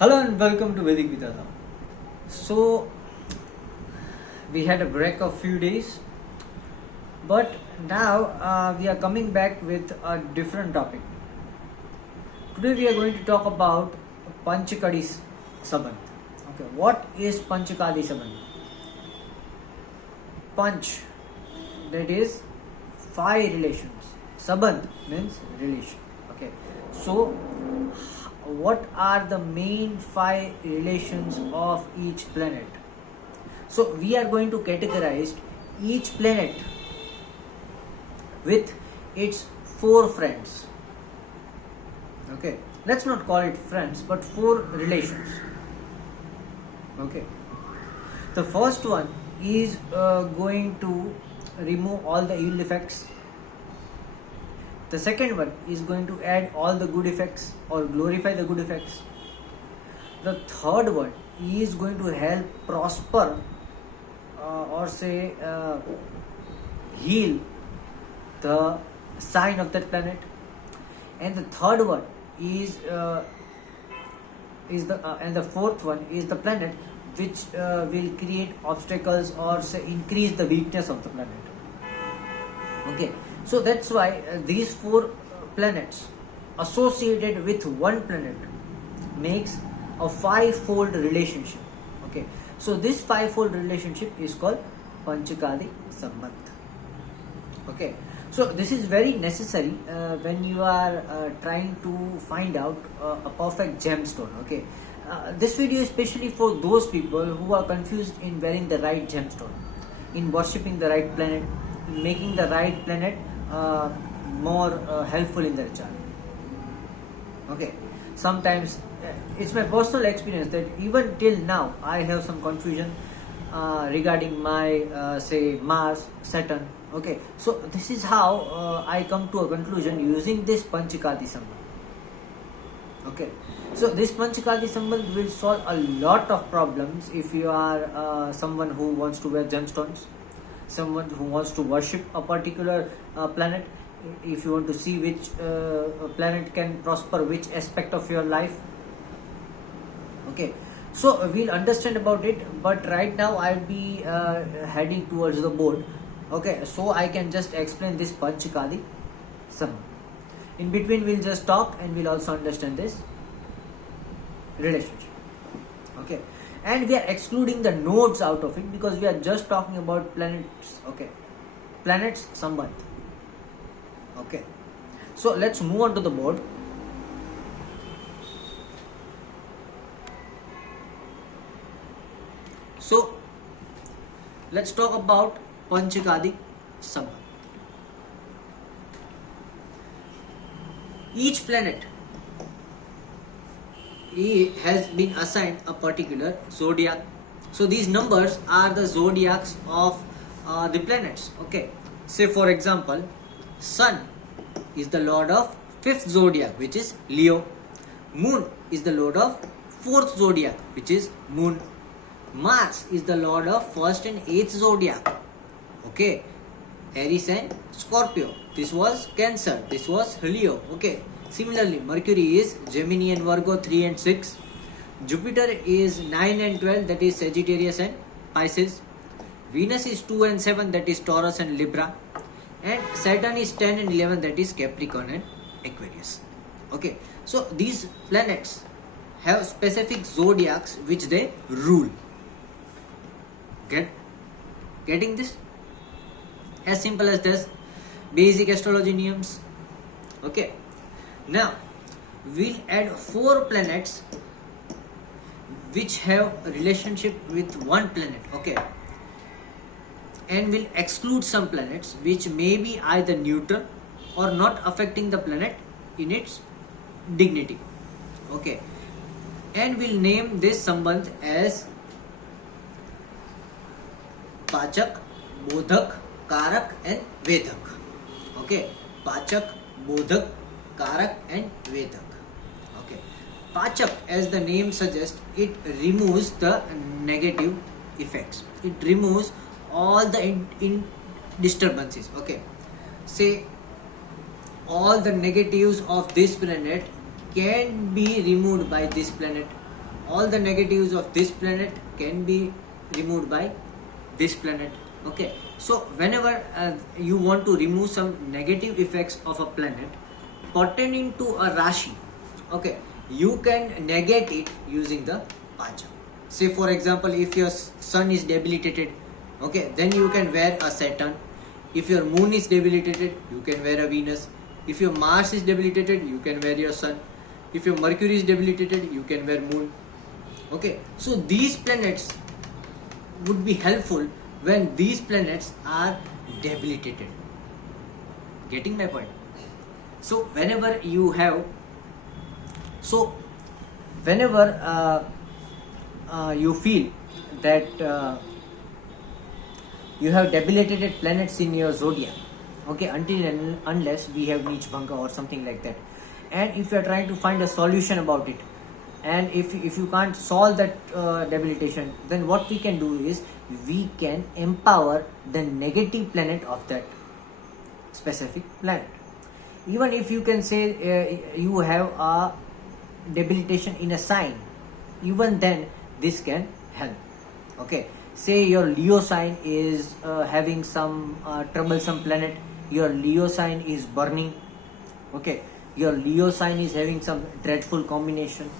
Hello and welcome to Vedic Vidada. So we had a break of few days, but now we are coming back with a different topic. Today we are going to talk about Panchakadi Sambandh. Okay, what is Panchakadi Sambandh? Panch, that is 5 relations. Sambandh means relation. Okay, so what are the main 5 relations of each planet? So we are going to categorize each planet with its 4 friends. Okay, let's not call it friends but 4 relations. Okay, the first one is going to remove all the ill effects. The second one is going to add all the good effects or glorify the good effects. The third one is going to help prosper or say heal the sign of that planet. And the third one is and the fourth one is the planet which will create obstacles or say increase the weakness of the planet. Okay. So that's why these 4 planets associated with one planet makes a 5-fold relationship. Okay, so this 5-fold relationship is called Panchakadi Sambandh. Okay, so this is very necessary when you are trying to find out a perfect gemstone. Okay, this video is especially for those people who are confused in wearing the right gemstone, in worshipping the right planet, in making the right planet more helpful in their chart. Okay, sometimes it's my personal experience that even till now I have some confusion regarding my say Mars, Saturn. Okay, so this is how I come to a conclusion using this Panchakadi Sambandh. Okay, so this Panchakadi Sambandh will solve a lot of problems if you are someone who wants to wear gemstones, someone who wants to worship a particular planet, if you want to see which planet can prosper which aspect of your life. Okay, so we'll understand about it, but right now I'll be heading towards the board. Okay, so I can just explain this Panchakadi Sambandh. In between we'll just talk and we'll also understand this relationship. Okay, and we are excluding the nodes out of it because we are just talking about planets. Okay, planets Sambandh. Okay, so let's move on to the board. So let's talk about Panchakadi Sambandh. Each planet has been assigned a particular zodiac. So these numbers are the zodiacs of the planets. Okay, say for example, Sun is the lord of 5th zodiac, which is Leo. Moon is the lord of 4th zodiac, which is Moon. Mars is the lord of 1st and 8th zodiac. Okay, Aries and Scorpio. This was Cancer. This was Leo. Okay. Similarly, Mercury is Gemini and Virgo 3 and 6. Jupiter is 9 and 12, that is Sagittarius and Pisces. Venus is 2 and 7, that is Taurus and Libra. And Saturn is 10 and 11, that is Capricorn and Aquarius. Okay, so these planets have specific zodiacs which they rule. Getting this? As simple as this. Basic astrology norms. Okay. Now, we'll add 4 planets which have a relationship with one planet. Okay. And we'll exclude some planets which may be either neutral or not affecting the planet in its dignity. Okay. And we'll name this Sambandh as Pachak, Bodhak, Karaka and Vedhak. Okay. Pachak, Bodhak, Karaka and Vedhak. Okay. Pachak, as the name suggests, it removes the negative effects. It removes all the disturbances. Okay, say all the negatives of this planet can be removed by this planet. all the negatives of this planet can be removed by this planet. Okay, so whenever you want to remove some negative effects of a planet pertaining to a Rashi, okay, you can negate it using the Pachak. Say for example, if your sun is debilitated, okay, then you can wear a Saturn. If your moon is debilitated, you can wear a Venus. If your Mars is debilitated, you can wear your sun. If your Mercury is debilitated, you can wear moon. Okay, so these planets would be helpful when these planets are debilitated. Getting my point? So whenever you have, you feel that you have debilitated planets in your zodiac, okay, until and unless we have Neech Bhanga or something like that, and if you are trying to find a solution about it, and if you can't solve that debilitation, then what we can do is we can empower the negative planet of that specific planet. Even if you can say you have a debilitation in a sign, even then this can help. Okay, say your Leo sign is having some troublesome planet, your Leo sign is burning, okay, your Leo sign is having some dreadful combination,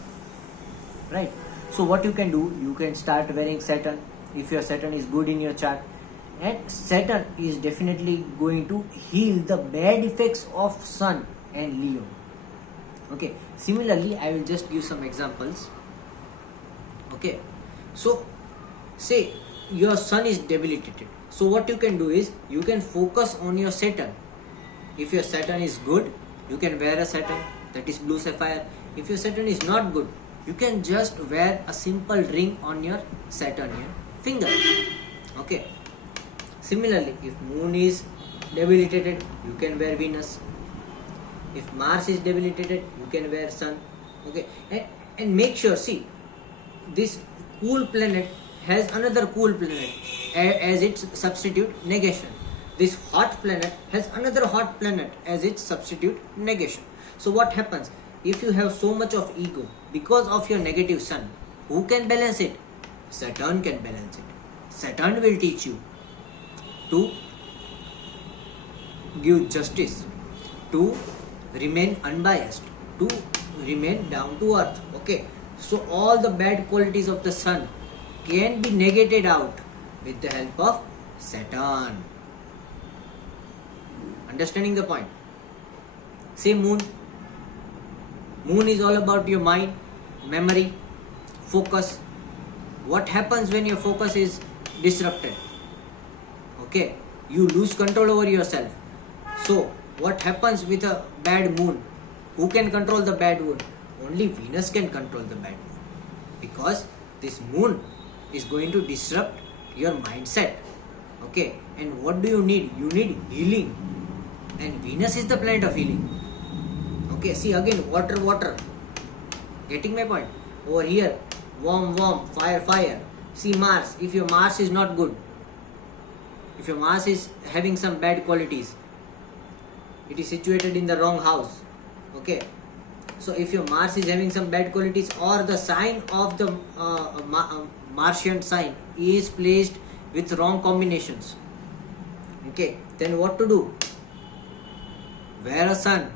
right? So what you can do, you can start wearing Saturn if your Saturn is good in your chart, and Saturn is definitely going to heal the bad effects of Sun and Leo. Okay, similarly I will just give some examples. Okay, so say your Sun is debilitated, so what you can do is you can focus on your Saturn. If your Saturn is good, you can wear a Saturn, that is blue sapphire. If your Saturn is not good, you can just wear a simple ring on your Saturnian finger. Okay, similarly if Moon is debilitated, you can wear Venus. If Mars is debilitated, you can wear Sun. Okay, and make sure, see, this cool planet has another cool planet as its substitute negation. This hot planet has another hot planet as its substitute negation. So what happens if you have so much of ego because of your negative Sun? Who can balance it? Saturn can balance it. Saturn will teach you to give justice, to remain unbiased, to remain down to earth. Okay, so all the bad qualities of the Sun can be negated out with the help of Saturn. Understanding the point? Say Moon. Moon is all about your mind, memory, focus. What happens when your focus is disrupted? Okay, you lose control over yourself. So what happens with a bad moon? Who can control the bad moon? Only Venus can control the bad moon, because this moon is going to disrupt your mindset. Okay, and what do you need? You need healing, and Venus is the planet of healing. Okay, see again, water. Getting my point? Over here, warm, fire. See Mars. If your Mars is not good, if your Mars is having some bad qualities, it is situated in the wrong house. Okay, so if your Mars is having some bad qualities, or the sign of the Martian sign is placed with wrong combinations, okay, then what to do? Wear a Sun.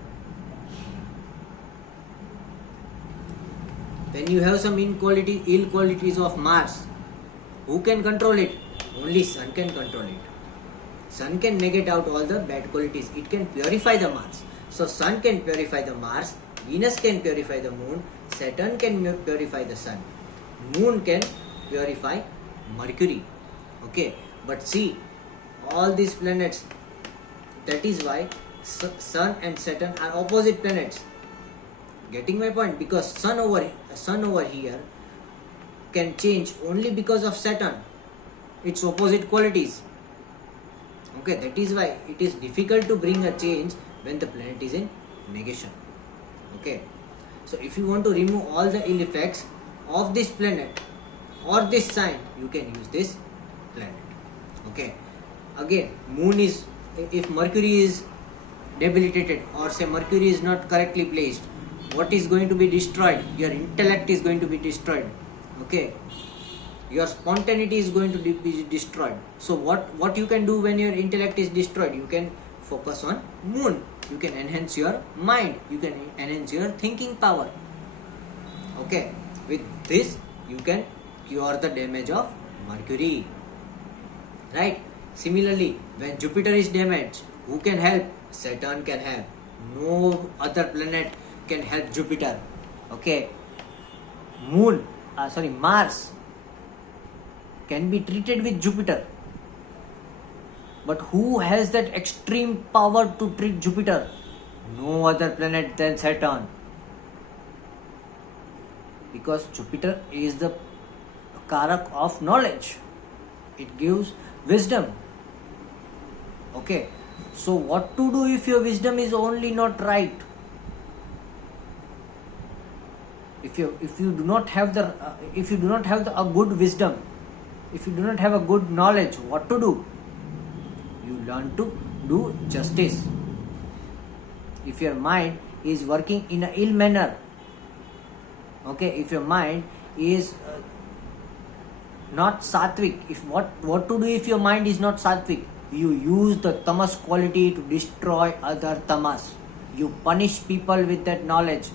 When you have some ill qualities of Mars, who can control it? Only Sun can control it. Sun can negate out all the bad qualities. It can purify the Mars. So Sun can purify the Mars, Venus can purify the Moon, Saturn can purify the Sun, Moon can purify Mercury. Okay, but see, all these planets, that is why Sun and Saturn are opposite planets. Getting my point? Because Sun over here can change only because of Saturn, its opposite qualities. Okay, that is why it is difficult to bring a change when the planet is in negation. Okay, so if you want to remove all the ill effects of this planet or this sign, you can use this planet. Okay, again, Moon is, if Mercury is debilitated, or say Mercury is not correctly placed, what is going to be destroyed? Your intellect is going to be destroyed. Okay, your spontaneity is going to be destroyed. So what you can do when your intellect is destroyed? You can focus on moon. You can enhance your mind. You can enhance your thinking power. Okay, with this you can cure the damage of Mercury. Right? Similarly, when Jupiter is damaged, who can help? Saturn can help. No other planet can help Jupiter. Okay, Mars can be treated with Jupiter. But who has that extreme power to treat Jupiter? No other planet than Saturn. Because Jupiter is the Karak of knowledge. It gives wisdom. Okay. So what to do if your wisdom is only not right? If you do not have a good wisdom, if you do not have a good knowledge, what to do? You learn to do justice. If your mind is working in an ill manner, okay, if your mind is not sattvic, what to do if your mind is not sattvic? You use the tamas quality to destroy other tamas. You punish people with that knowledge.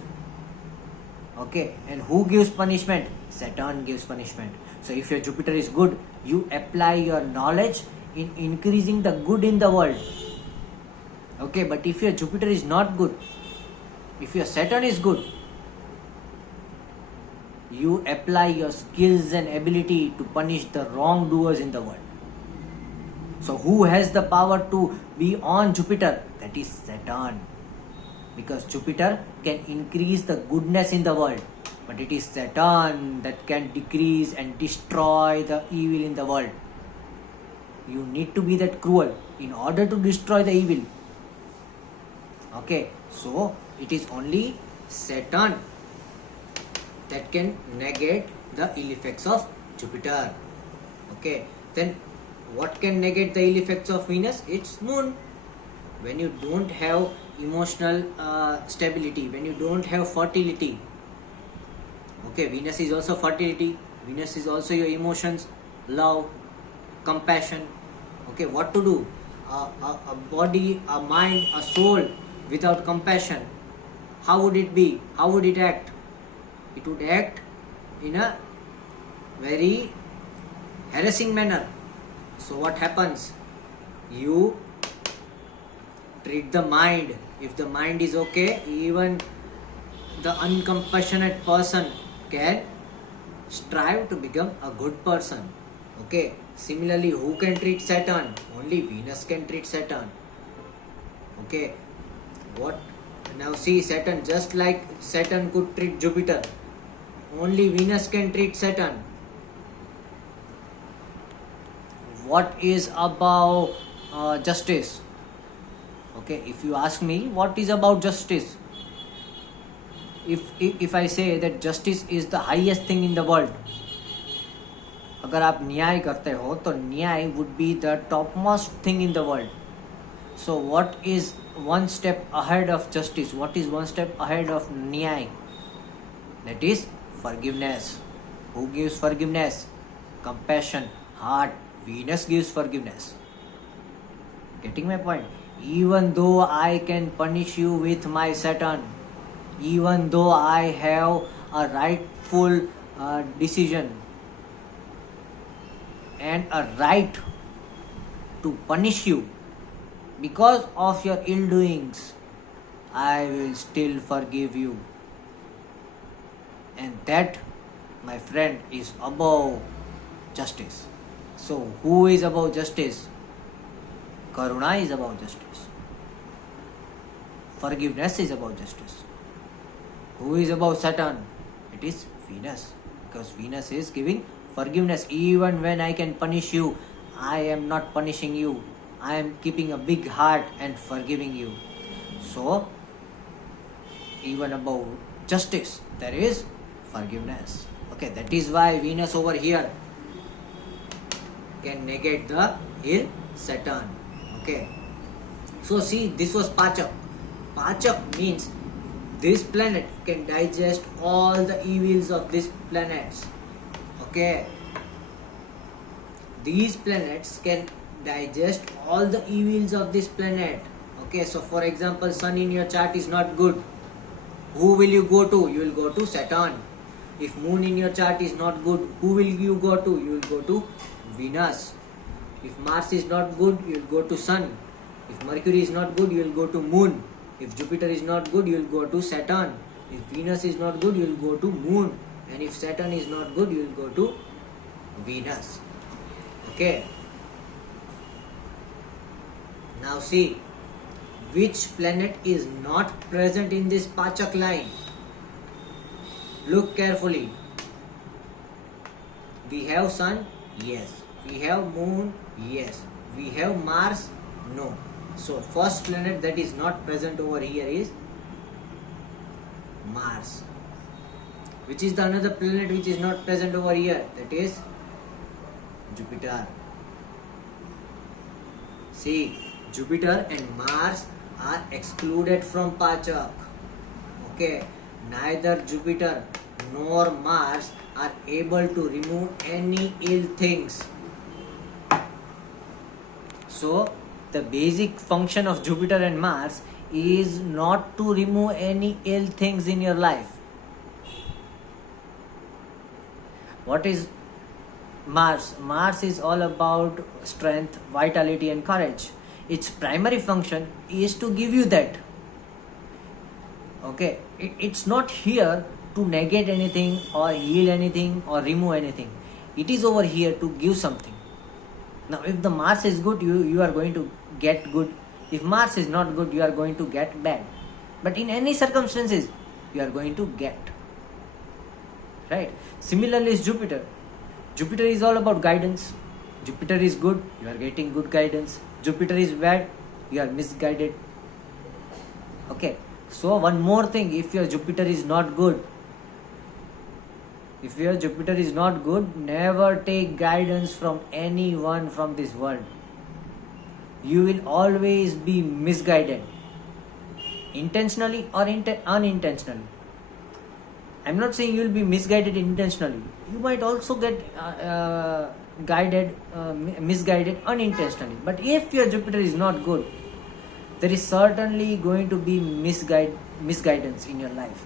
Okay, and who gives punishment? Saturn gives punishment. So if your Jupiter is good, you apply your knowledge in increasing the good in the world. Okay, but if your Jupiter is not good, if your Saturn is good, you apply your skills and ability to punish the wrongdoers in the world. So who has the power to be on Jupiter? That is Saturn. Because Jupiter can increase the goodness in the world, but it is Saturn that can decrease and destroy the evil in the world. You need to be that cruel in order to destroy the evil. Okay, so it is only Saturn that can negate the ill effects of Jupiter. Okay, then what can negate the ill effects of Venus? It's moon. When you don't have emotional stability, when you don't have fertility, okay, Venus is also fertility, Venus is also your emotions, love, compassion. Okay, what to do? A body, a mind, a soul without compassion, how would it be? How would it act? It would act in a very harassing manner. So what happens? You treat the mind. If the mind is okay, even the uncompassionate person can strive to become a good person. Okay. Similarly, who can treat Saturn? Only Venus can treat Saturn. Okay. What? Now see, Saturn, just like Saturn could treat Jupiter, only Venus can treat Saturn. What is about justice? Okay, if you ask me, what is about justice? If I say that justice is the highest thing in the world, अगर आप न्याय करते हो तो न्याय would be the topmost thing in the world. So what is one step ahead of justice? What is one step ahead of न्याय? That is forgiveness. Who gives forgiveness? Compassion, heart. Venus gives forgiveness. Getting my point? Even though I can punish you with my Saturn, even though I have a rightful decision and a right to punish you because of your ill doings, I will still forgive you. And that, my friend, is above justice. So who is above justice? Karuna is above justice. Forgiveness is above justice. Who is above Saturn? It is Venus. Because Venus is giving forgiveness. Even when I can punish you, I am not punishing you. I am keeping a big heart and forgiving you. So, even above justice, there is forgiveness. Okay, that is why Venus over here can negate the ill Saturn. Okay. So see, this was Pachak. Pachak means this planet can digest all the evils of these planets. Okay, these planets can digest all the evils of this planet. Okay, so for example, sun in your chart is not good. Who will you go to? You will go to Saturn. If moon in your chart is not good, who will you go to? You will go to Venus. If Mars is not good, you will go to sun. If Mercury is not good, you will go to moon. If Jupiter is not good, you will go to Saturn. If Venus is not good, you will go to moon. And if Saturn is not good, you will go to Venus. Okay. Now see, which planet is not present in this Pachak line? Look carefully. We have Sun? Yes. We have Moon? Yes. We have Mars? No. So first planet that is not present over here is Mars. Which is the another planet which is not present over here? That is Jupiter. See, Jupiter and Mars are excluded from Pachak. Okay, neither Jupiter nor Mars are able to remove any ill things. So, the basic function of Jupiter and Mars is not to remove any ill things in your life. What is Mars? Mars is all about strength, vitality and courage. Its primary function is to give you that. Okay, it's not here to negate anything or heal anything or remove anything. It is over here to give something. Now if the Mars is good, you are going to get good. If Mars is not good, you are going to get bad. But in any circumstances, you are going to get. Right? Similarly is Jupiter. Jupiter is all about guidance. Jupiter is good, you are getting good guidance. Jupiter is bad, you are misguided. Okay, so one more thing, if your Jupiter is not good, never take guidance from anyone from this world. You will always be misguided, intentionally or unintentionally. I'm not saying you will be misguided intentionally. You might also get misguided unintentionally. But if your Jupiter is not good, there is certainly going to be misguidance in your life.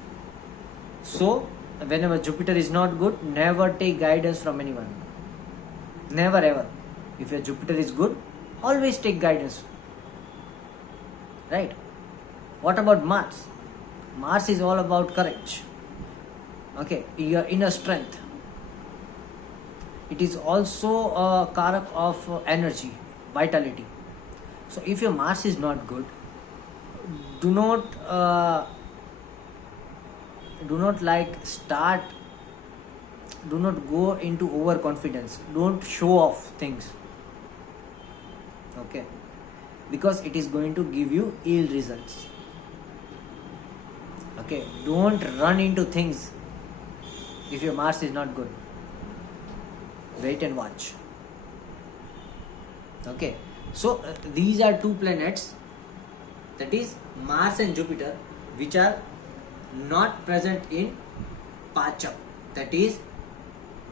So, whenever Jupiter is not good, never take guidance from anyone. Never ever. If your Jupiter is good, always take guidance. Right? What about Mars? Mars is all about courage. Okay, your inner strength. It is also a karak of energy, vitality. So if your Mars is not good, do not go into overconfidence. Don't show off things. Okay, because it is going to give you ill results. Okay, don't run into things if your Mars is not good. Wait and watch. Okay, so these are two planets, that is Mars and Jupiter, which are not present in Pachak. That is,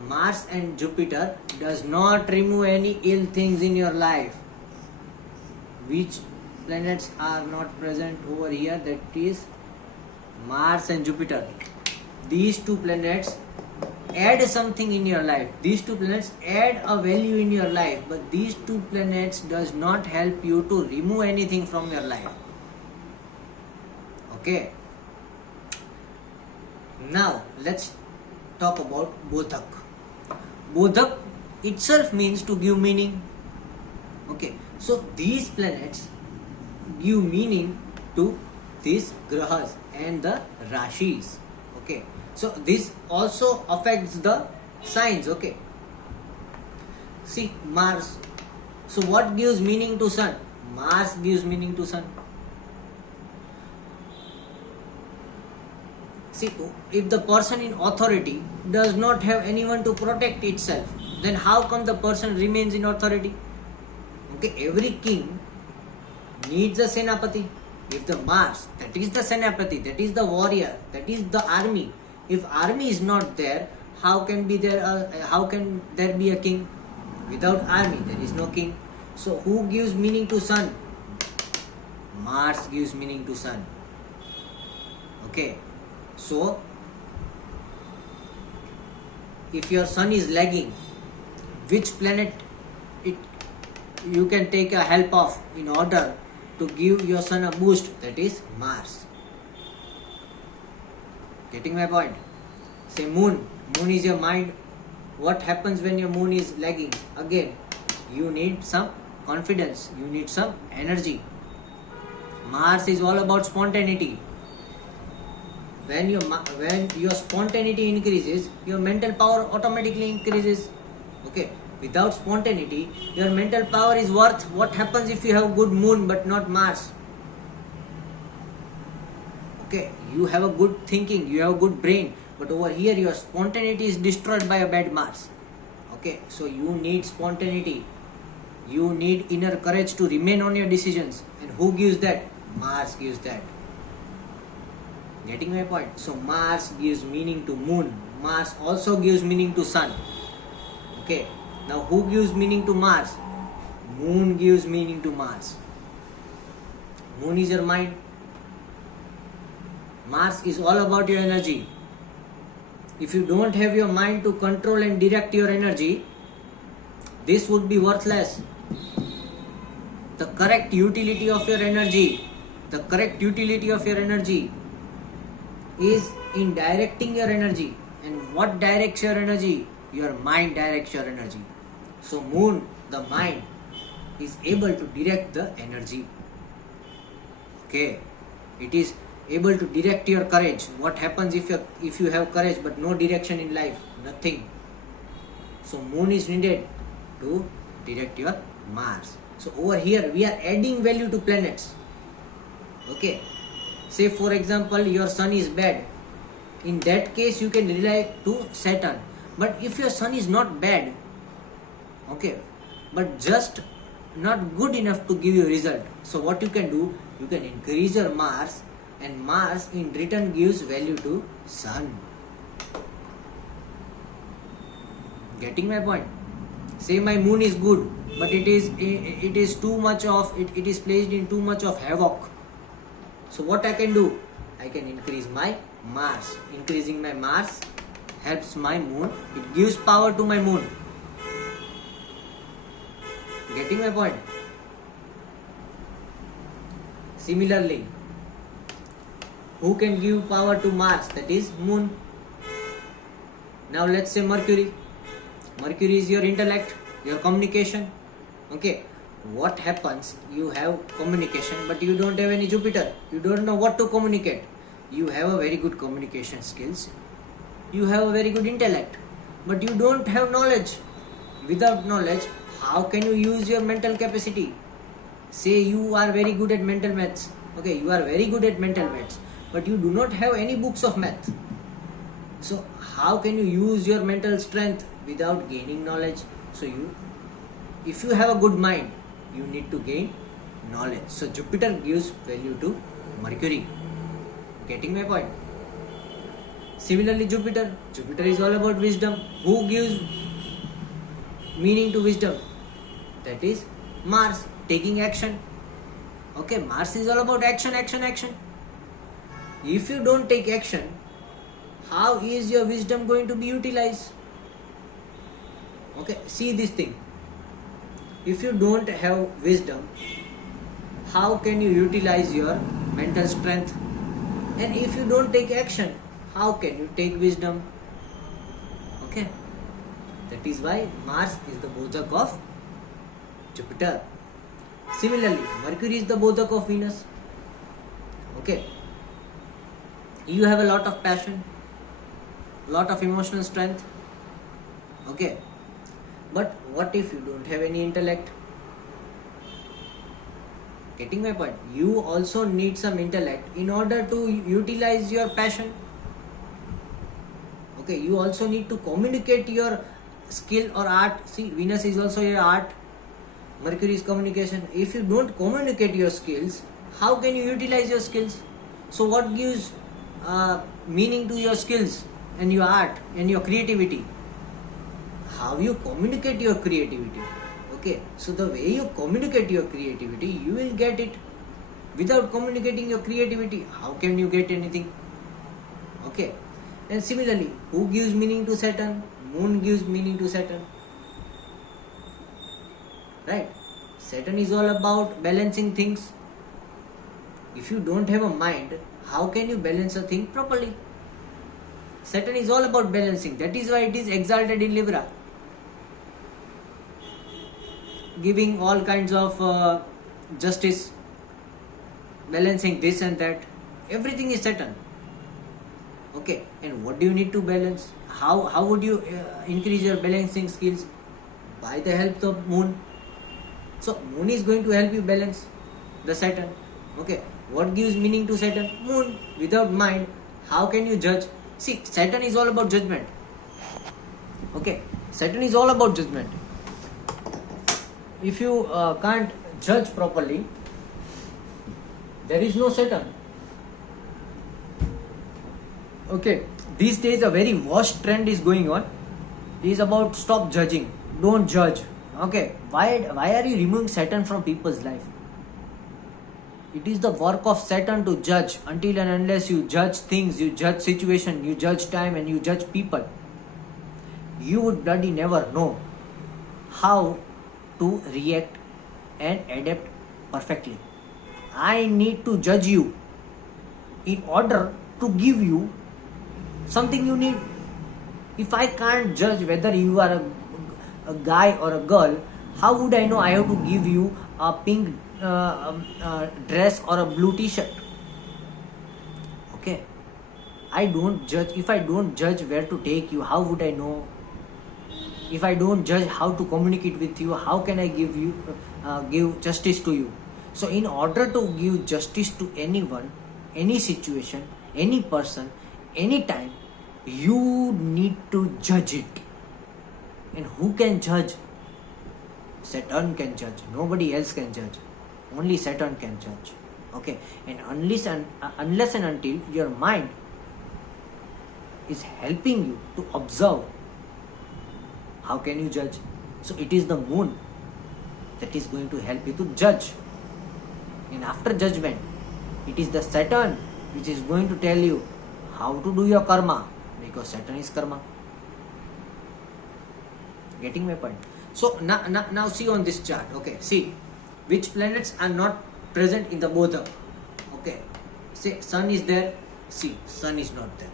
Mars and Jupiter does not remove any ill things in your life. Which planets are not present over here? That is Mars and Jupiter. These two planets add something in your life. These two planets add a value in your life, but these two planets does not help you to remove anything from your life. Okay. Now let's talk about Bodhak. Bodhak itself means to give meaning. Okay, so these planets give meaning to these grahas and the rashis. Okay, so this also affects the signs. Okay, see Mars. So what gives meaning to Sun? Mars gives meaning to Sun. See, if the person in authority does not have anyone to protect itself, then how come the person remains in authority? Okay, every king needs a senapati. If the Mars, that is the senapati, that is the warrior, that is the army. If army is not there, how can there be a king? Without army there is no king. So who gives meaning to sun? Mars gives meaning to sun. Okay, so if your sun is lagging, which planet you can take a help of in order to give your sun a boost? That is Mars. Getting my point? Say moon. Moon is your mind. What happens when your moon is lagging? Again, you need some confidence. You need some energy. Mars is all about spontaneity. When your spontaneity increases, your mental power automatically increases. Okay. Without spontaneity, your mental power is worth. What happens if you have good moon but not Mars? Okay, you have a good thinking, you have a good brain, but over here your spontaneity is destroyed by a bad Mars. Okay, so you need spontaneity. You need inner courage to remain on your decisions. And who gives that? Mars gives that. Getting my point? So Mars gives meaning to moon. Mars also gives meaning to sun. Okay. Now who gives meaning to Mars? Moon gives meaning to Mars. Moon is your mind. Mars is all about your energy. If you don't have your mind to control and direct your energy, this would be worthless. The correct utility of your energy, is in directing your energy. And what directs your energy? Your mind directs your energy. So moon, the mind, is able to direct the energy. Okay, it is able to direct your courage. What happens if you have courage but no direction in life? Nothing. So moon is needed to direct your Mars. So over here we are adding value to planets. Okay, say for example your sun is bad. In that case you can rely to Saturn. But if your sun is not bad, okay, but just not good enough to give you a result, so what you can do? You can increase your Mars, and Mars in return gives value to sun. Getting my point? Say my moon is good, but it is too much of it is placed in too much of havoc. So what I can do? I can increase my Mars. Increasing my Mars helps my moon. It gives power to my moon. Getting my point? Similarly, who can give power to Mars? That is moon. Now let's say Mercury. Mercury is your intellect, your communication. Okay, what happens? You have communication but you don't have any Jupiter. You don't know what to communicate. You have a very good communication skills. You have a very good intellect, but you don't have knowledge. Without knowledge, how can you use your mental capacity? Say you are very good at mental maths. Okay, you are very good at mental maths, but you do not have any books of math. So how can you use your mental strength without gaining knowledge? So if you have a good mind, you need to gain knowledge. So Jupiter gives value to Mercury. Getting my point? Similarly, Jupiter is all about wisdom. Who gives meaning to wisdom? That is Mars, taking action. Okay, Mars is all about action. If you don't take action, how is your wisdom going to be utilized? Okay, see this thing. If you don't have wisdom, how can you utilize your mental strength? And if you don't take action, how can you take wisdom? Okay, that is why Mars is the Bodhak of Jupiter. Similarly, Mercury is the Bodhak of Venus. Okay, you have a lot of passion, lot of emotional strength. Okay, but what if you don't have any intellect? Getting my point? You also need some intellect in order to utilize your passion. Okay, you also need to communicate your skill or art. See, Venus is also your art. Mercury is communication. If you don't communicate your skills, how can you utilize your skills? So what gives meaning to your skills? and your art and your creativity. How you communicate your creativity. Okay, so the way you communicate your creativity, you will get it. Without communicating your creativity, how can you get anything? Okay, and similarly, who gives meaning to Saturn? Moon gives meaning to Saturn. Right? Saturn is all about balancing things. If you don't have a mind, how can you balance a thing properly? Saturn is all about balancing. That is why it is exalted in Libra, giving all kinds of justice, balancing this and that. Everything is Saturn. Okay, and what do you need to balance? How would you increase your balancing skills? By the help of Moon. So Moon is going to help you balance the Saturn. Okay, what gives meaning to Saturn? Moon. Without mind, how can you judge? See, Saturn is all about judgment. Okay, Saturn is all about judgment. If you can't judge properly, there is no Saturn. Okay, these days a very worst trend is going on. It is about stop judging. Don't judge. Okay, why are you removing Saturn from people's life? It is the work of Saturn to judge. Until and unless you judge things, you judge situation, you judge time, and you judge people, you would bloody never know how to react and adapt perfectly. I need to judge you in order to give you something you need. If I can't judge whether you are a guy or a girl, how would I know I have to give you a pink dress or a blue t-shirt? Okay, I don't judge. If I don't judge where to take you, how would I know? If I don't judge how to communicate with you, how can I give justice to you? So in order to give justice to anyone, any situation, any person, any time, you need to judge it. And who can judge? Saturn can judge. Nobody else can judge. Only Saturn can judge. Okay, and unless and until your mind is helping you to observe, how can you judge? So it is the Moon that is going to help you to judge. And after judgment, it is the Saturn which is going to tell you how to do your karma, because Saturn is karma. Getting my point? So now see on this chart. Okay, see which planets are not present in the Bodhak. Okay, say Sun is there. See, Sun is not there.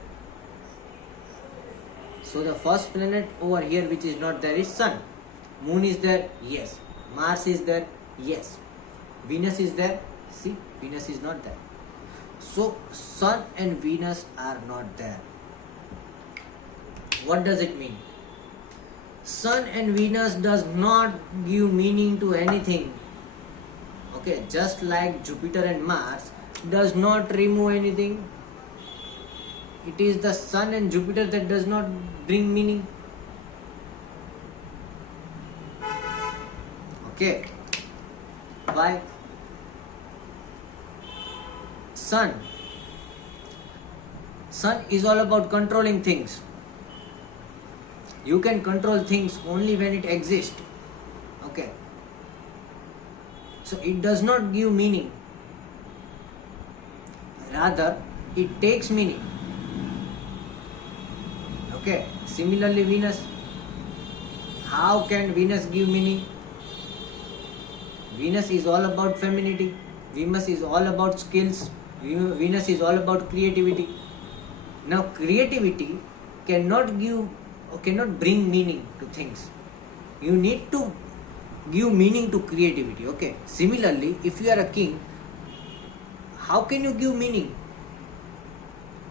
So the first planet over here which is not there is Sun. Moon is there. Yes. Mars is there. Yes. Venus is there. See, Venus is not there. So Sun and Venus are not there. What does it mean? Sun and Venus does not give meaning to anything. Okay, just like Jupiter and Mars does not remove anything. It is the Sun and Jupiter that does not bring meaning. Okay. Why? Sun is all about controlling things. You can control things only when it exists. Okay. So it does not give meaning. Rather, it takes meaning. Okay. Similarly, Venus. How can Venus give meaning? Venus is all about femininity. Venus is all about skills. Venus is all about creativity. Now, creativity cannot bring meaning to things. You need to give meaning to creativity. Okay. Similarly, if you are a king, how can you give meaning?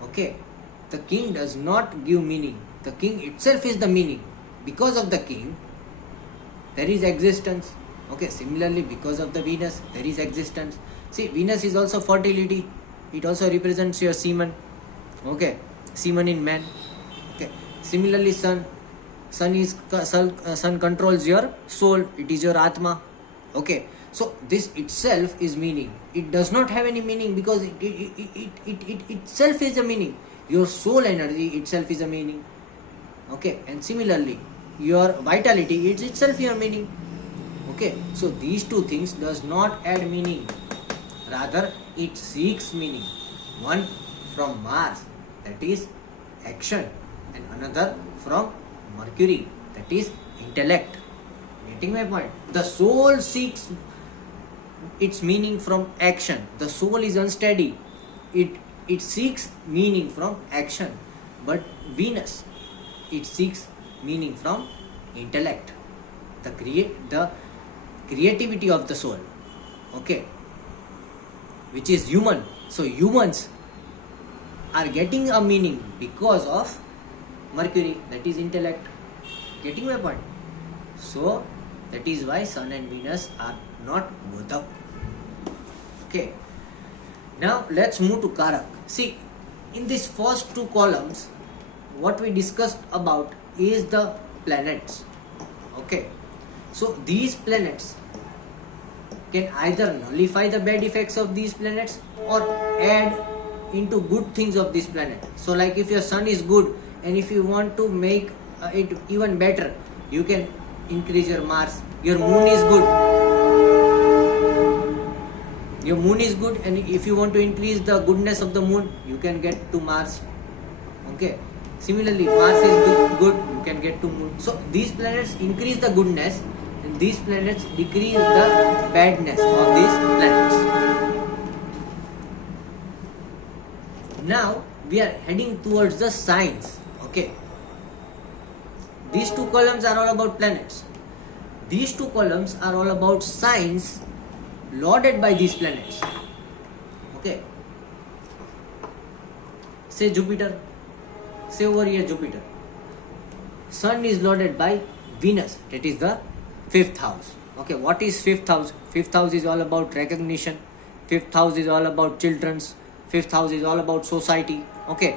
Okay. The king does not give meaning. The king itself is the meaning. Because of the king, there is existence. Okay. Similarly, because of the Venus, there is existence. See, Venus is also fertility. It also represents your semen. Okay. Semen in man. Okay. Similarly, Sun controls your soul. It is your Atma. Okay. So this itself is meaning. It does not have any meaning because it itself is a meaning. Your soul energy itself is a meaning. Okay, and similarly, your vitality is itself your meaning. Okay, so these two things does not add meaning, rather it seeks meaning. One from Mars, that is action, and another from Mercury, that is intellect. Getting my point? The soul seeks its meaning from action. The soul is unsteady. It seeks meaning from action. But Venus, it seeks meaning from intellect. The creativity of the soul. Okay. Which is human. So humans are getting a meaning because of Mercury, that is intellect. Getting my point? So that is why Sun and Venus are not Bodhak. Okay. Now let's move to Karak. See, in these first two columns, what we discussed about is the planets. Okay. So these planets can either nullify the bad effects of these planets or add into good things of this planet. So like if your sun is good and if you want to make it even better, you can increase your Mars. Your moon is good. Your moon is good, and if you want to increase the goodness of the moon, you can get to Mars. Okay. Similarly, Mars is good, you can get to moon. So these planets increase the goodness, and these planets decrease the badness of these planets. Now we are heading towards the signs. Okay. These two columns are all about planets. These two columns are all about signs lorded by these planets. Okay. Say Jupiter. Say over here Jupiter. Sun is lorded by Venus. That is the 5th house. Okay. What is 5th house? 5th house is all about recognition. 5th house is all about children's. 5th house is all about society. Okay.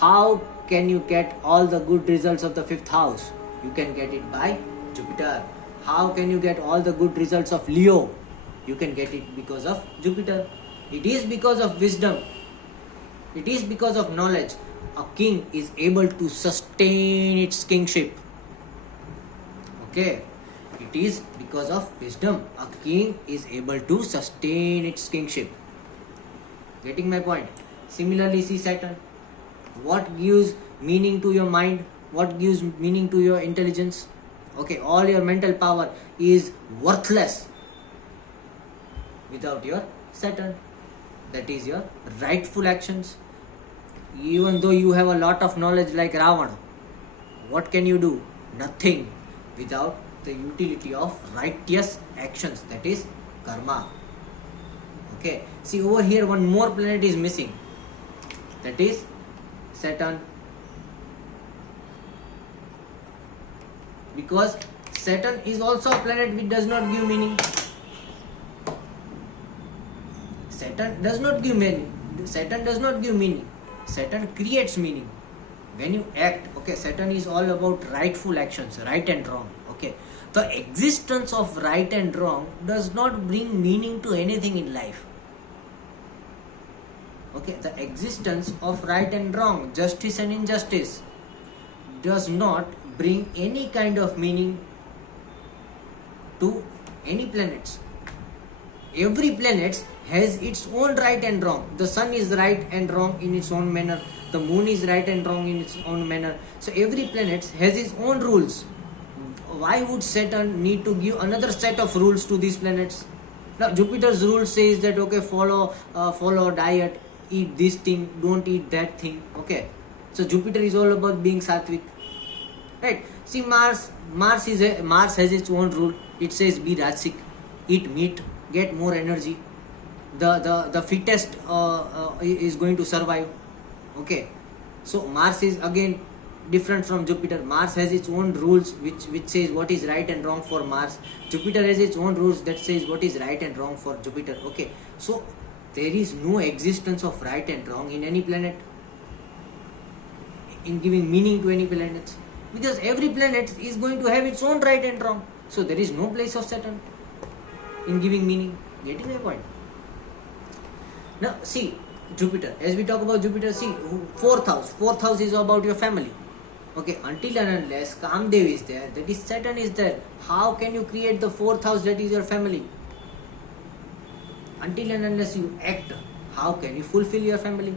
How can you get all the good results of the 5th house? You can get it by Jupiter. How can you get all the good results of Leo? You can get it because of Jupiter. It is because of wisdom. It is because of knowledge. A king is able to sustain its kingship. Okay. It is because of wisdom. A king is able to sustain its kingship. Getting my point? Similarly, see Saturn. What gives meaning to your mind? What gives meaning to your intelligence? Okay, all your mental power is worthless without your Saturn. That is your rightful actions. Even though you have a lot of knowledge like Ravana, what can you do? Nothing without the utility of righteous actions. That is karma. Okay, see over here one more planet is missing. That is Saturn. Because Saturn is also a planet which does not give meaning. Saturn does not give meaning. Saturn does not give meaning. Saturn creates meaning. When you act, okay, Saturn is all about rightful actions, right and wrong. Okay, the existence of right and wrong does not bring meaning to anything in life. Okay, the existence of right and wrong, justice and injustice does not bring any kind of meaning to any planets. Every planet has its own right and wrong. The sun is right and wrong in its own manner. The moon is right and wrong in its own manner. So every planet has its own rules. Why would Saturn need to give another set of rules to these planets? Now Jupiter's rule says that okay, follow diet, eat this thing, don't eat that thing. Okay, so Jupiter is all about being sattvic. Right? See Mars has its own rule. It says be rajasic, eat meat, get more energy. The fittest is going to survive. Okay, so Mars is again different from Jupiter. Mars has its own rules which says what is right and wrong for Mars. Jupiter has its own rules that says what is right and wrong for Jupiter. Okay, so there is no existence of right and wrong in any planet, in giving meaning to any planets, because every planet is going to have its own right and wrong. So there is no place of Saturn in giving meaning. Getting my point? Now see, Jupiter. As we talk about Jupiter, see, fourth house is about your family. Okay, until and unless Kamdev is there, that is Saturn is there, how can you create the fourth house that is your family? Until and unless you act, how can you fulfill your family?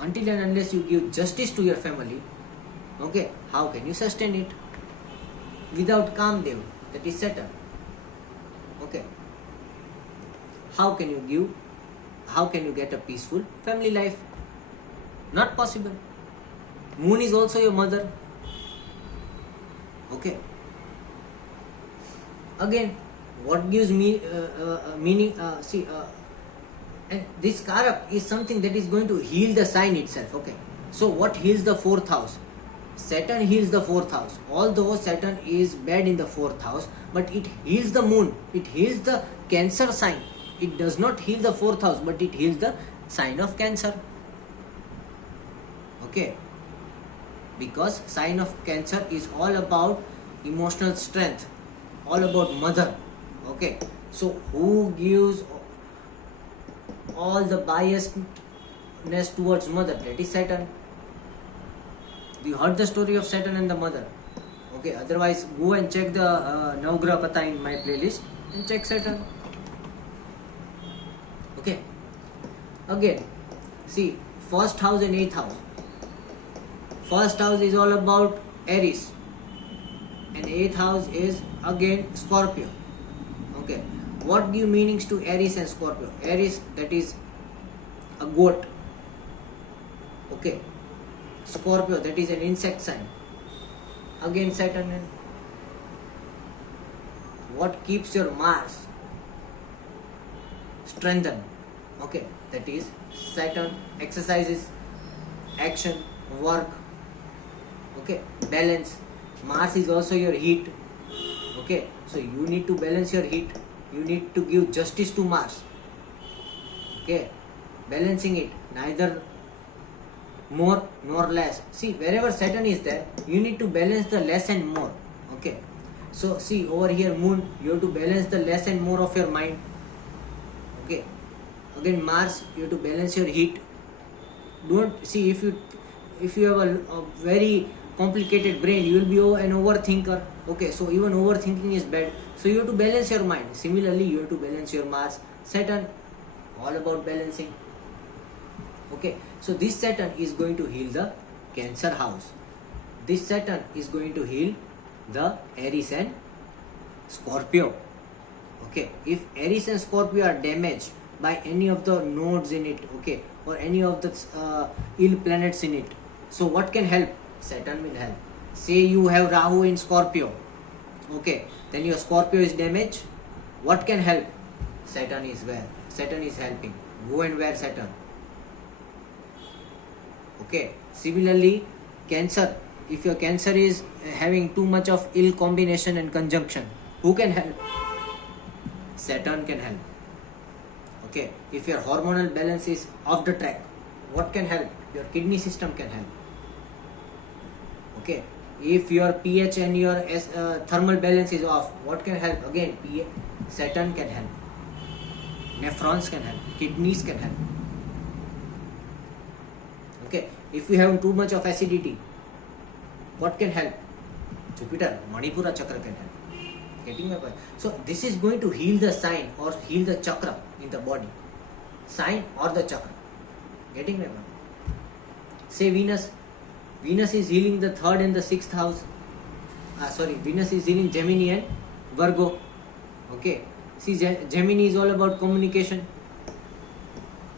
Until and unless you give justice to your family, okay, how can you sustain it? Without Kamdev, that is Saturn, okay, how can you get a peaceful family life? Not possible. Moon is also your mother. Okay. Again, what gives me meaning? And this Karak is something that is going to heal the sign itself. Okay. So what heals the fourth house? Saturn heals the fourth house. Although Saturn is bad in the fourth house, but it heals the moon. It heals the Cancer sign. It does not heal the fourth house, but it heals the sign of Cancer. Okay. Because sign of Cancer is all about emotional strength, all about mother. Okay, so who gives all the biasness towards mother? That is Saturn. You heard the story of Saturn and the mother. Okay, otherwise go and check the Navgraha Katha in my playlist and check Saturn. Okay, again, see, first house and eighth house. First house is all about Aries, and eighth house is again Scorpio. Okay, what give meanings to Aries and Scorpio? Aries, that is a goat. Okay, Scorpio, that is an insect sign. Again Saturn. And what keeps your Mars strengthened? Okay, that is Saturn. Exercises, action, work. Okay, balance. Mars is also your heat. Okay, so you need to balance your heat. You need to give justice to Mars. Okay, balancing it, neither more nor less. See, wherever Saturn is there, you need to balance the less and more. Okay, so see over here, Moon, you have to balance the less and more of your mind. Okay, again Mars, you have to balance your heat. Don't see, if you have a very complicated brain, you will be an overthinker. Okay, so even overthinking is bad. So you have to balance your mind. Similarly, you have to balance your Mars. Saturn, all about balancing. Okay, so this Saturn is going to heal the Cancer house. This Saturn is going to heal the Aries and Scorpio. Okay, if Aries and Scorpio are damaged by any of the nodes in it, okay, or any of the ill planets in it, so what can help? Saturn will help. Say you have Rahu in Scorpio, okay, then your Scorpio is damaged. What can help? Saturn is where? Saturn is helping. Go and wear Saturn. Okay, similarly Cancer, if your Cancer is having too much of ill combination and conjunction, who can help? Saturn can help. Okay, if your hormonal balance is off the track, what can help? Your kidney system can help. Okay, if your pH and your thermal balance is off, what can help? Again, Saturn can help. Nephrons can help. Kidneys can help. Okay, if you have too much of acidity, what can help? Jupiter, Manipura chakra can help. Getting my point? So this is going to heal the sign or heal the chakra in the body. Sign or the chakra. Getting my point? Say Venus. Venus is healing the third and the sixth house. Venus is healing Gemini and Virgo. Okay. See, Gemini is all about communication.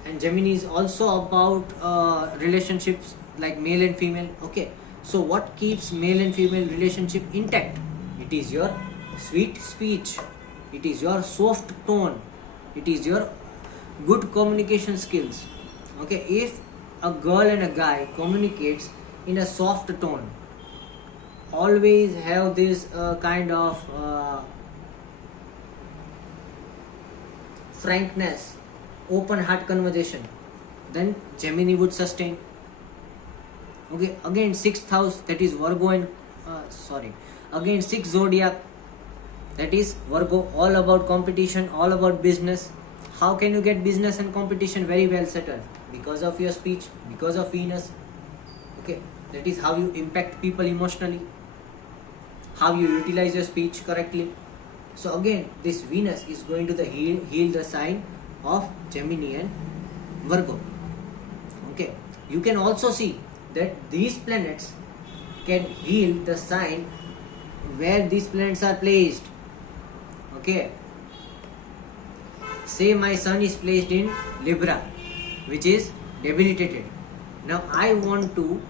And Gemini is also about relationships like male and female. Okay. So what keeps male and female relationship intact? It is your sweet speech. It is your soft tone. It is your good communication skills. Okay. If a girl and a guy communicates in a soft tone, always have this kind of frankness, open heart conversation, then Gemini would sustain. Okay, again sixth house, that is Virgo and again sixth zodiac, that is Virgo, all about competition, all about business. How can you get business and competition very well settled? Because of your speech, because of Venus. Okay, that is how you impact people emotionally, how you utilize your speech correctly. So again, this Venus is going to heal the sign of Gemini and Virgo. Okay, you can also see that these planets can heal the sign where these planets are placed. Okay, say my sun is placed in Libra, which is debilitated. Now I want to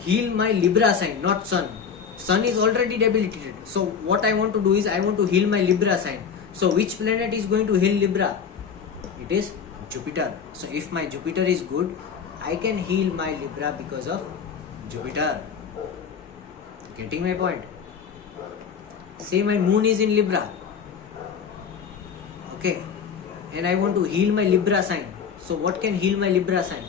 heal my Libra sign, not sun. Sun is already debilitated. So what I want to do is I want to heal my Libra sign. So which planet is going to heal Libra? It is Jupiter. So if my Jupiter is good, I can heal my Libra because of Jupiter. Getting my point? Say my moon is in Libra. Okay. And I want to heal my Libra sign. So what can heal my Libra sign?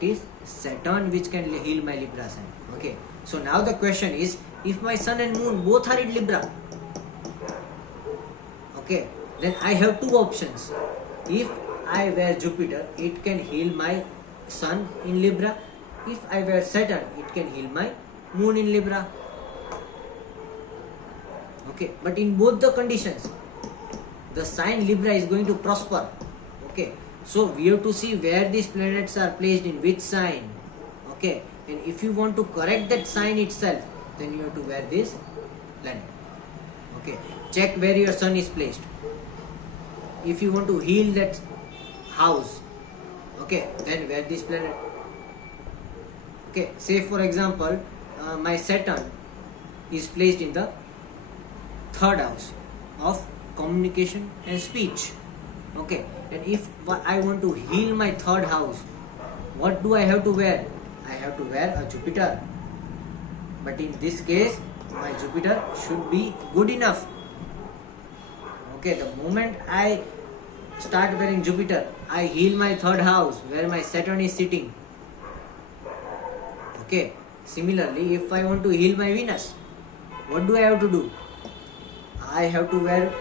It is Saturn which can heal my Libra sign. Okay. So now the question is, if my sun and moon both are in Libra, okay, then I have two options. If I wear Jupiter, it can heal my sun in Libra. If I wear Saturn, it can heal my moon in Libra. Okay, but in both the conditions, the sign Libra is going to prosper. Okay, so we have to see where these planets are placed in which sign. Okay, and if you want to correct that sign itself, then you have to wear this planet. Okay, check where your sun is placed. If you want to heal that house, okay, then wear this planet. Okay, say for example, my Saturn is placed in the third house of communication and speech. Okay, and if I want to heal my third house, what do I have to wear? I have to wear a Jupiter. But in this case, my Jupiter should be good enough. Okay, the moment I start wearing Jupiter, I heal my third house where my Saturn is sitting. Okay, similarly, if I want to heal my Venus, what do I have to do? I have to wear,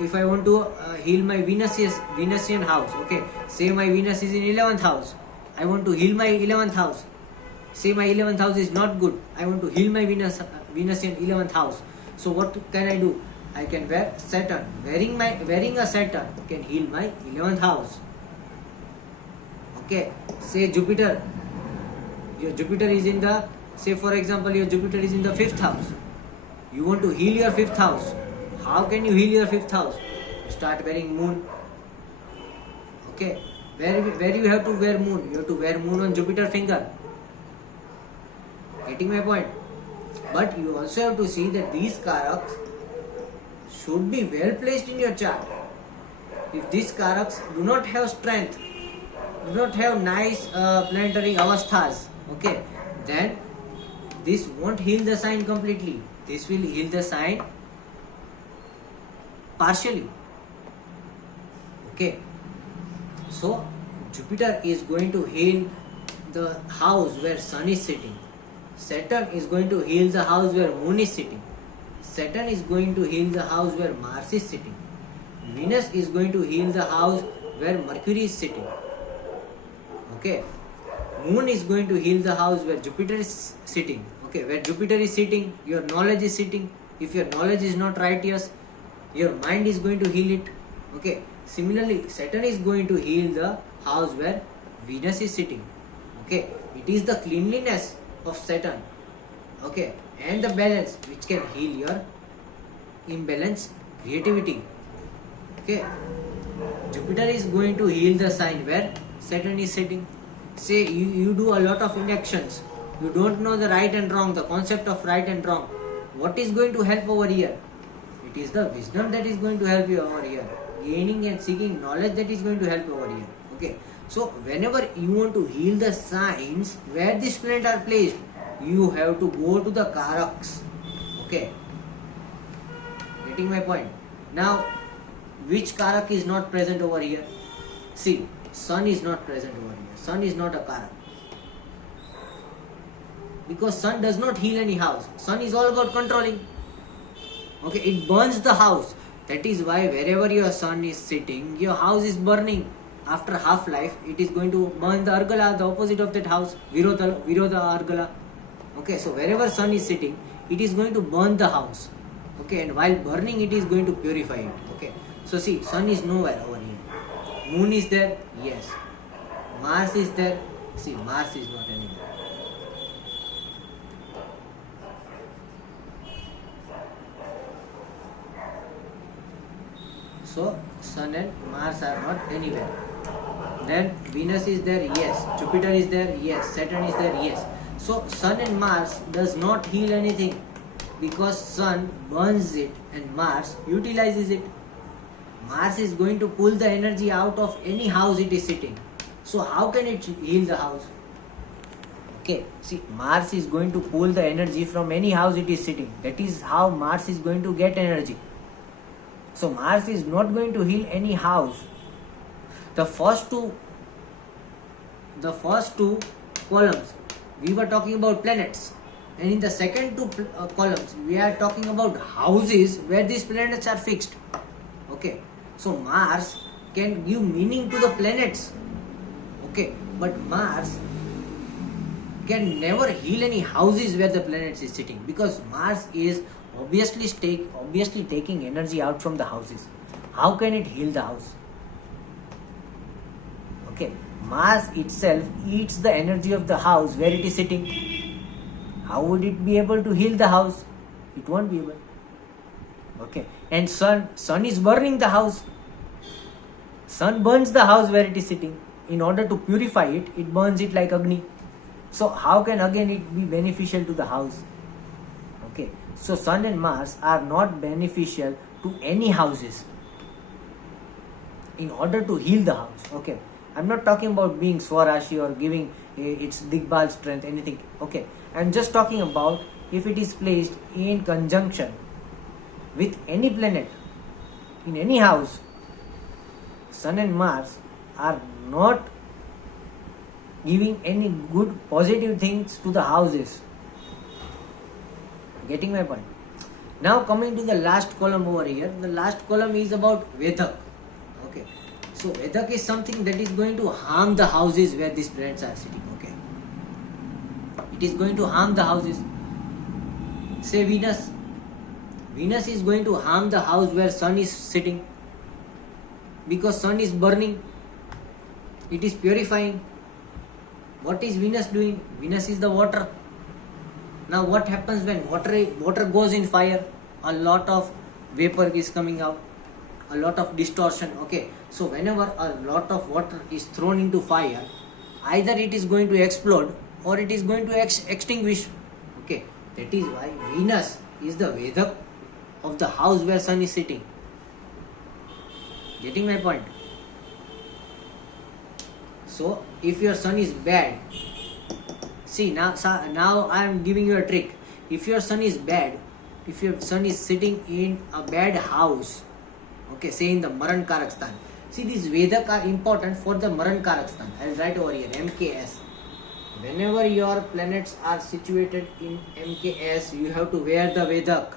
if I want to heal my Venusian house, okay, say my Venus is in 11th house, I want to heal my 11th house. Say my 11th house is not good, I want to heal my Venusian 11th house. So what can I do? I can wear Saturn. Wearing a Saturn can heal my 11th house. Okay, say Jupiter. Your Jupiter is in the, say for example, your Jupiter is in the 5th house. You want to heal your 5th house. How can you heal your 5th house? Start wearing moon. Okay, where you have to wear moon? You have to wear moon on Jupiter finger. Getting my point? But you also have to see that these Karaks should be well placed in your chart. If these Karaks do not have strength, do not have nice planetary avasthas, okay, then this won't heal the sign completely. This will heal the sign partially. Okay, so Jupiter is going to heal the house where Sun is sitting. Saturn is going to heal the house where Moon is sitting. Saturn is going to heal the house where Mars is sitting. Venus is going to heal the house where Mercury is sitting. Okay, Moon is going to heal the house where Jupiter is sitting. Okay, where Jupiter is sitting, your knowledge is sitting. If your knowledge is not righteous, your mind is going to heal it. Okay, similarly, Saturn is going to heal the house where Venus is sitting. Okay, it is the cleanliness of Saturn, okay, and the balance which can heal your imbalance creativity. Okay, Jupiter is going to heal the sign where Saturn is sitting. Say you do a lot of inactions, you don't know the right and wrong, the concept of right and wrong. What is going to help over here? It is the wisdom that is going to help you over here. Gaining and seeking knowledge that is going to help over here. Okay, so whenever you want to heal the signs where these planets are placed, you have to go to the Karaks. Okay, getting my point? Now, which Karak is not present over here? See, Sun is not present over here. Sun is not a Karak. Because Sun does not heal any house. Sun is all about controlling. Okay, it burns the house. That is why wherever your sun is sitting, your house is burning. After half life, it is going to burn the argala, the opposite of that house, Virodha argala. Okay, so wherever sun is sitting, it is going to burn the house. Okay, and while burning, it is going to purify it. Okay, so see, sun is nowhere over here. Moon is there, yes. Mars is there. See, Mars is not anywhere. So sun and Mars are not anywhere. Then Venus is there, yes. Jupiter is there, yes. Saturn is there, yes. So sun and Mars does not heal anything, because sun burns it and Mars utilizes it. Mars is going to pull the energy out of any house it is sitting. So how can it heal the house? Okay, see, Mars is going to pull the energy from any house it is sitting. That is how Mars is going to get energy. So Mars is not going to heal any house. The first two columns, we were talking about planets. And in the second two columns, we are talking about houses where these planets are fixed. Okay, so Mars can give meaning to the planets. Okay, but Mars can never heal any houses where the planets is sitting, because Mars is obviously taking energy out from the houses. How can it heal the house? Okay, Mars itself eats the energy of the house where it is sitting. How would it be able to heal the house? It won't be able. Okay, and sun is burning the house. Sun burns the house where it is sitting. In order to purify it, it burns it like Agni. So how can again it be beneficial to the house? Okay, so sun and Mars are not beneficial to any houses in order to heal the house. Okay, I'm not talking about being Swarashi or giving its Digbal strength, anything. Okay, I'm just talking about if it is placed in conjunction with any planet in any house, sun and Mars are not giving any good positive things to the houses. Getting my point? Now coming to the last column over here. The last column is about Vedhak. Okay, so Vedhak is something that is going to harm the houses where these planets are sitting. Okay, it is going to harm the houses. Say Venus. Venus is going to harm the house where sun is sitting, because sun is burning. It is purifying. What is Venus doing? Venus is the water. Now what happens when water goes in fire? A lot of vapor is coming out, a lot of distortion. Okay, so whenever a lot of water is thrown into fire, either it is going to explode or it is going to extinguish. Okay, that is why Venus is the Vedhak of the house where sun is sitting. Getting my point? So if your sun is bad, see, now I am giving you a trick. If your sun is bad, if your sun is sitting in a bad house, okay, say in the Maran Karakstan. See, these Vedhak are important for the Maran Karakstan. I will write over here MKS. Whenever your planets are situated in MKS, you have to wear the Vedhak.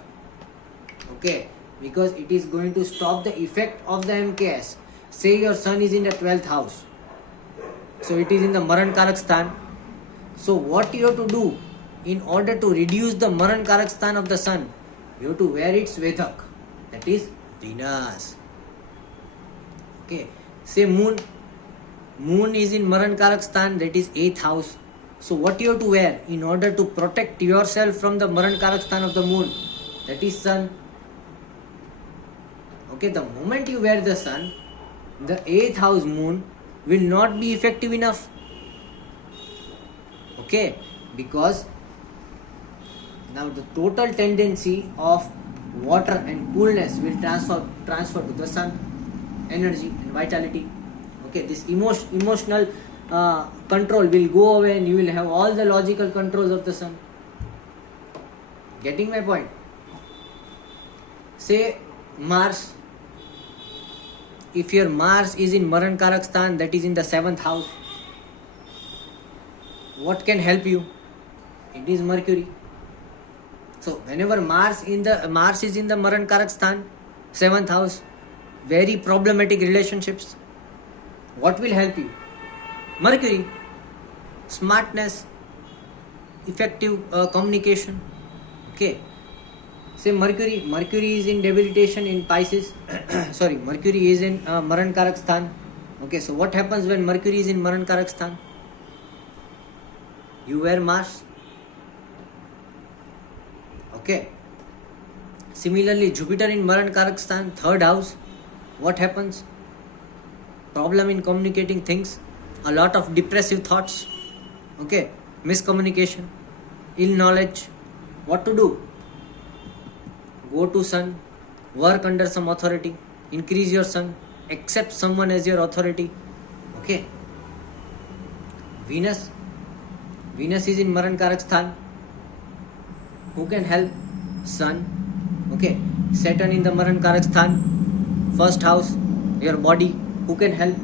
Okay, because it is going to stop the effect of the MKS. Say your sun is in the 12th house. So it is in the Maran Karakstan. So what you have to do in order to reduce the Maran Karakstan of the sun? You have to wear its Vedhak. That is Venus. Okay. Say moon. Moon is in Maran Karakstan, that is 8th house. So what you have to wear in order to protect yourself from the Maran Karakstan of the moon? That is sun. Okay, the moment you wear the sun, the 8th house moon will not be effective enough. Okay, because now the total tendency of water and coolness will transfer to the sun, energy and vitality. Okay, this emotional control will go away and you will have all the logical controls of the sun. Getting my point? Say Mars. If your Mars is in Maran Karakstan, that is in the 7th house, what can help you? It is Mercury. So whenever Mars is in the Maran Karak Sthan, 7th house, very problematic relationships. What will help you? Mercury, smartness, effective communication. Okay. Say Mercury is in debilitation in Pisces. Sorry, Mercury is in Maran Karak Sthan. Okay, so what happens when Mercury is in Maran Karak Sthan? You wear Mars. Okay. Similarly, Jupiter in Maran Karak Sthan, 3rd house. What happens? Problem in communicating things. A lot of depressive thoughts. Okay. Miscommunication. Ill knowledge. What to do? Go to Sun. Work under some authority. Increase your Sun. Accept someone as your authority. Okay. Venus is in Maran Karak Sthan. Who can help? Sun. Okay. Saturn in the Maran Karak Sthan, 1st house, your body. Who can help?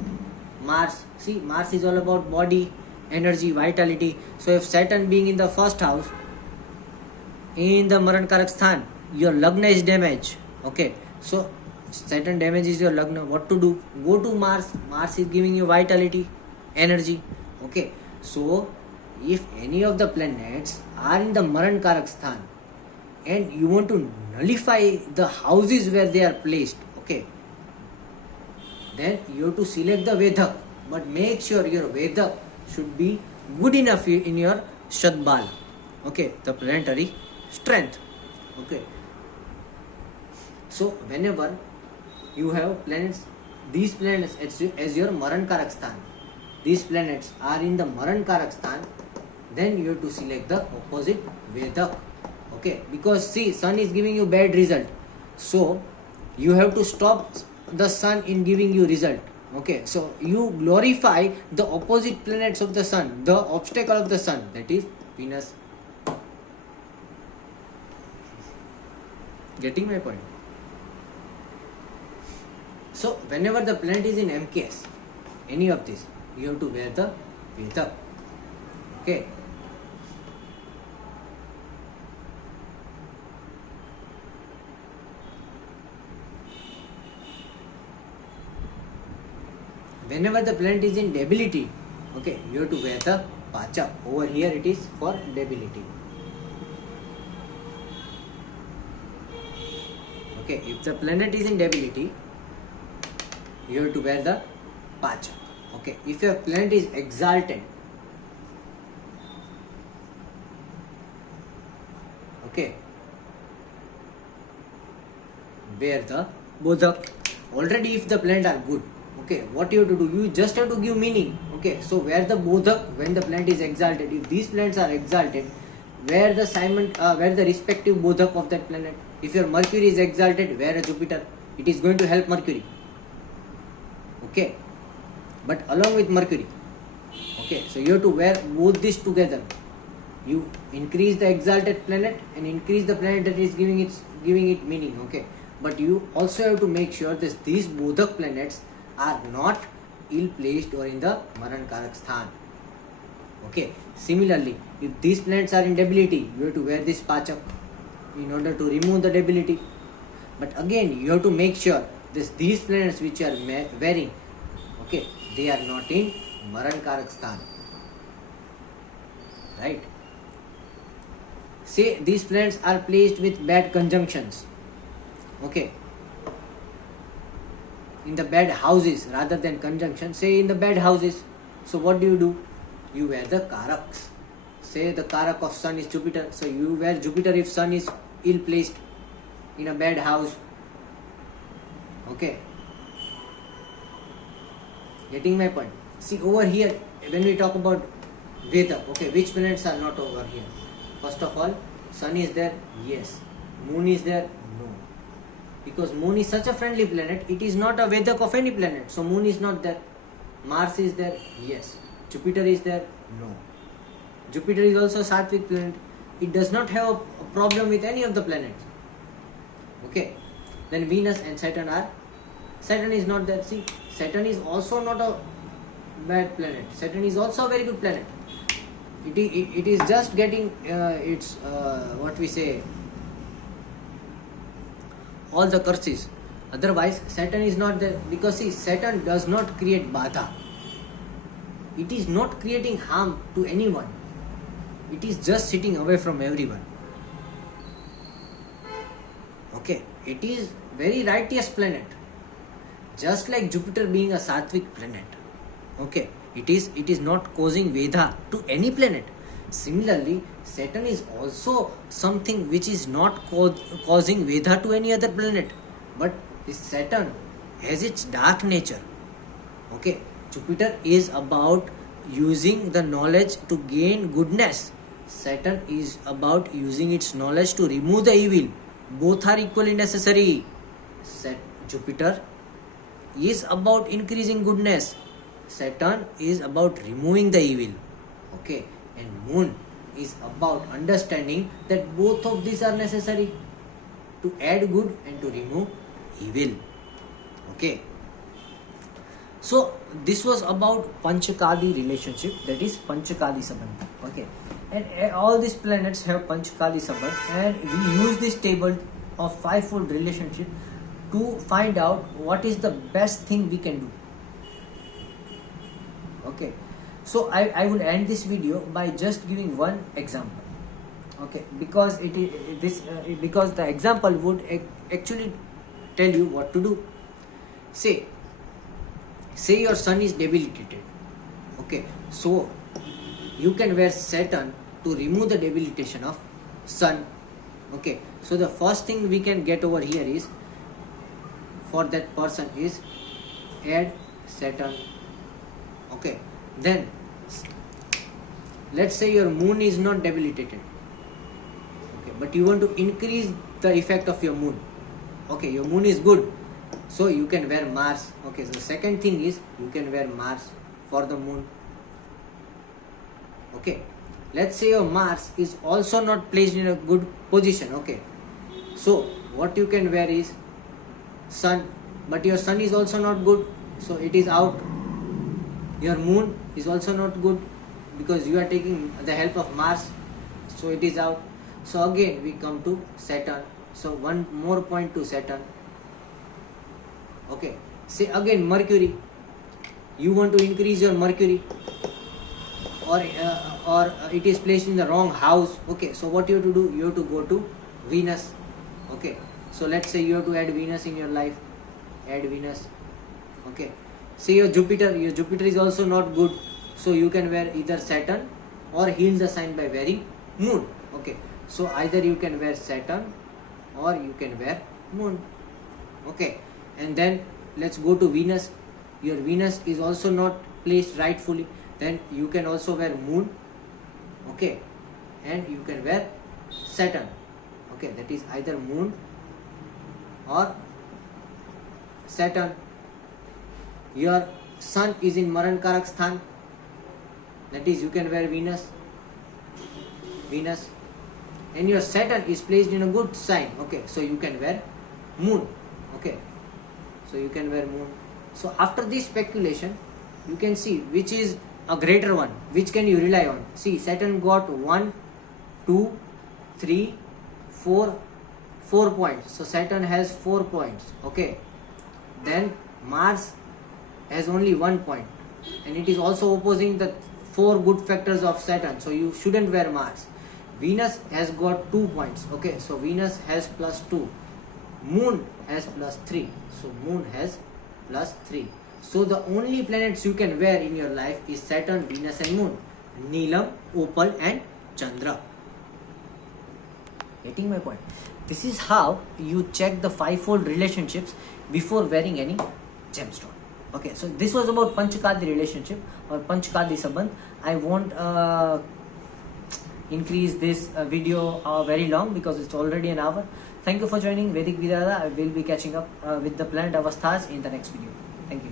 Mars. See, Mars is all about body, energy, vitality. So if Saturn being in the 1st house, in the Maran Karak Sthan, your Lagna is damaged. Okay. So Saturn damages your Lagna. What to do? Go to Mars. Mars is giving you vitality, energy. Okay. So if any of the planets are in the Maran Karak Sthan and you want to nullify the houses where they are placed, okay, then you have to select the Vedhak, but make sure your Vedhak should be good enough in your Shadbal, okay, the planetary strength. Okay, so whenever you have planets, these planets as your Maran Karak Sthan, these planets are in the Maran Karak Sthan, then you have to select the opposite Vedhak. Okay, because see, Sun is giving you bad result, so you have to stop the Sun in giving you result. Okay, so you glorify the opposite planets of the Sun, the obstacle of the Sun, that is Venus. Getting my point? So whenever the planet is in MKS, any of this, you have to wear the Vedhak. Okay. Whenever the planet is in debility, okay, you have to wear the Pachak. Over here it is for debility. Okay, if the planet is in debility, you have to wear the Pachak. Okay, if your planet is exalted, okay, wear the Bodhak. Already if the planets are good, okay, what you have to do? You just have to give meaning. Okay, so wear the Bodhak when the planet is exalted. If these planets are exalted, wear the respective Bodhak of that planet. If your Mercury is exalted, wear a Jupiter. It is going to help Mercury. Okay, but along with Mercury. Okay, so you have to wear both these together. You increase the exalted planet and increase the planet that is giving it meaning. Okay, but you also have to make sure that these Bodhak planets are not ill placed or in the Maran Karak Sthan. Okay, similarly, if these planets are in debility, you have to wear this Pachak in order to remove the debility. But again, you have to make sure that these planets which are wearing, okay, they are not in Maran Karak Sthan. Right? Say these planets are placed with bad conjunctions. Okay, in the bad houses rather than conjunction, say in the bad houses. So what do? You wear the Karaks. Say the Karak of Sun is Jupiter, so you wear Jupiter if Sun is ill placed in a bad house. Okay, getting my point? See over here, when we talk about Vedhak, okay, which planets are not over here? First of all, Sun is there, yes. Moon is there, no. Because Moon is such a friendly planet, it is not a Vedhak of any planet. So Moon is not there. Mars is there, yes. Jupiter is there, no. Jupiter is also a Sattvic planet. It does not have a problem with any of the planets. Okay. Then Venus and Saturn is not there. See, Saturn is also not a bad planet. Saturn is also a very good planet. It is just getting its what we say, all the curses. Otherwise, Saturn is not there, because see, Saturn does not create Badha. It is not creating harm to anyone. It is just sitting away from everyone. Okay, it is very righteous planet. Just like Jupiter being a Sattvic planet. Okay, it is not causing Vedha to any planet. Similarly, Saturn is also something which is not causing Vedha to any other planet. But this Saturn has its dark nature. Okay, Jupiter is about using the knowledge to gain goodness. Saturn is about using its knowledge to remove the evil. Both are equally necessary. Jupiter is about increasing goodness. Saturn is about removing the evil. Okay, and Moon is about understanding that both of these are necessary to add good and to remove evil. Okay, so this was about Panchakadi relationship, that is Panchakadi Sambandh. Okay, and all these planets have Panchakadi Sambandh, and we use this table of fivefold relationship to find out what is the best thing we can do. Okay, so I would end this video by just giving one example. Okay, because because the example would actually tell you what to do. Say your sun is debilitated. Okay, so you can wear Saturn to remove the debilitation of sun. Okay, so the first thing we can get over here is, for that person, is add Saturn. Okay, then let's say your moon is not debilitated. Okay, but you want to increase the effect of your moon. Okay, your moon is good, so you can wear Mars. Okay, so the second thing is you can wear Mars for the moon. Okay, let's say your Mars is also not placed in a good position. Okay, so what you can wear is sun, but your sun is also not good, so it is out. Your moon is also not good because you are taking the help of Mars, so it is out. So again we come to Saturn. So one more point to Saturn. Okay, say again Mercury. You want to increase your Mercury, or it is placed in the wrong house. Okay, so what you have to do? You have to go to Venus. Okay, so let's say you have to add Venus in your life. Add Venus. Okay, say your Jupiter is also not good, so you can wear either Saturn or heal the sign by wearing Moon. Okay, so either you can wear Saturn or you can wear Moon. Okay, and then let's go to Venus. Your Venus is also not placed rightfully, then you can also wear Moon. Okay, and you can wear Saturn. Okay, that is either Moon or Saturn. Your Sun is in Maran Karak Sthan, that is you can wear Venus, and your Saturn is placed in a good sign. Okay, so you can wear Moon. Okay, so you can wear Moon. So after this speculation, you can see which is a greater one, which can you rely on. See, Saturn got 1, 2, 3, 4 points. So Saturn has 4 points. Okay, then Mars has only 1 point, and it is also opposing the 4 good factors of Saturn, so you shouldn't wear Mars. Venus has got 2 points. Okay, so Venus has +2. Moon has +3. So Moon has +3. So the only planets you can wear in your life is Saturn, Venus and Moon. Neelam, Opal and Chandra. Getting my point? This is how you check the fivefold relationships before wearing any gemstone. Okay, so this was about Panchakadi relationship or Panchakadi Sambandh. I won't increase this video very long because it's already an hour. Thank you for joining Vedic Vidada. I will be catching up with the planet avasthas in the next video. Thank you.